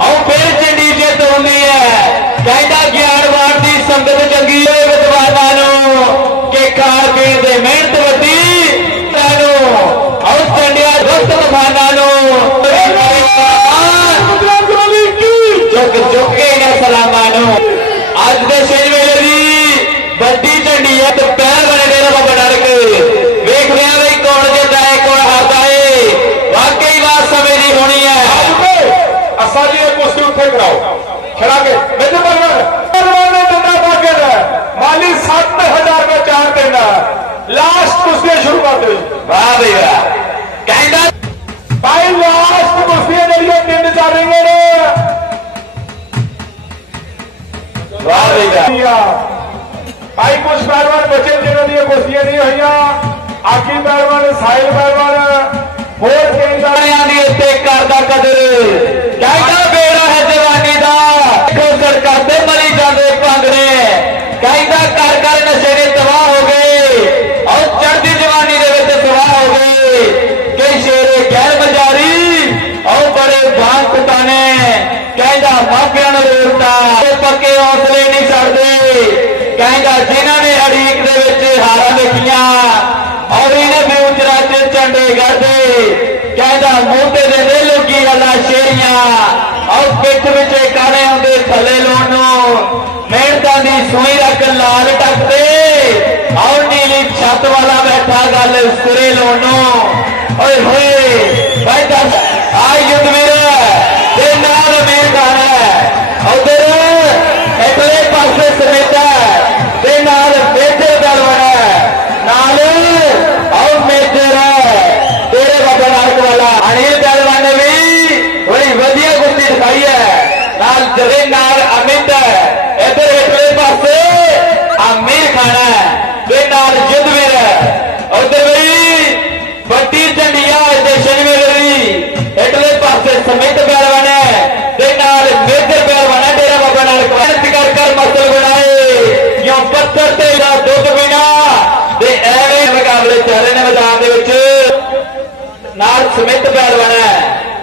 आओ फिर चंडी जित होनी है कहता ज्ञानवान की संगत चंगी है विद्वानों के खा पीण दे मेहनत वड्डी तैनू आओ चंडिया दोस्त तूफानों चुक चुके ने सलामानो अज दे छे वेले दी बड़ी झंडी है तो पैर बने डेरा बाबा नानक वेख रहे हैं कौन जितदा है कौन हारदा है वाकई बात समय दी होनी है असा जी कुश्ती उत्थे कराओ खड़ा के मेरे परवान ने डंडा पाके माली 7000 में 4 देना लास्ट कुश्ती शुरू कर दो वाह भाई वाह कहंदा भाई लास्ट कुश्ती जेडी 3 चलेंगे ने वाह भाई वाह भाई कुछ पहलवान बचे जिन्हों दी कुश्तियां नहीं हुई आखी पहलवान साहिल पहलवान होर सारियां दी इत्ते करदा कदर कहंदा बेड़ा है जवानी दा कोसर करते मरी जांदे भांगड़े कहंदा कर कर नशे ने तबाह हो गए और चढ़दी जवानी दे विच तबाह हो गए कई शेरे गैर बजारी और बड़े भांग कुटाने कहंदा माफियां नूं रोकदा पक्के हौसले नहीं छड्डदे कहंदा जिन्हां ने अड़ीक दे विच हारां देखियां और इन्हें भी उचरा च झंडे गढ़दे कहंदा मूंटे दे दे लोकी गल्लां शेरियां और पिठ विच काले आउंदे थल्ले लाउण नूं मेहनतां दी सूई रख लाल टकदे और नीली छत वाला बैठा गल सिरे लाउण नूं ओए होए भाई दस आ युद्धवीर ते नाल मेर खाना उधर इधरले पासे समेता ते नाल बेटे दलवना नाल और मेजर तेरे बाबा नानक वाला अनिल पहलवान ने भी बड़ी वधिया कुश्ती दिखाई है नाल जरे नाल अमित इधर इधरले पासे आमिर खाना ते नाल युद्धवीर उधर भी बड़ी झंडिया देशन में इधरले पासे समित पहलवान है ते नाल मेजर पहलवान है डेरा बाबा नानक मेहनत कर कर मसल बनाए यो पत्थर ते दुध बिना ते एवें मुकाबले चल रहे ने मैदान दे विच नाल समित पहलवान है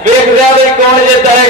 वेखदा भी कौन जितदा है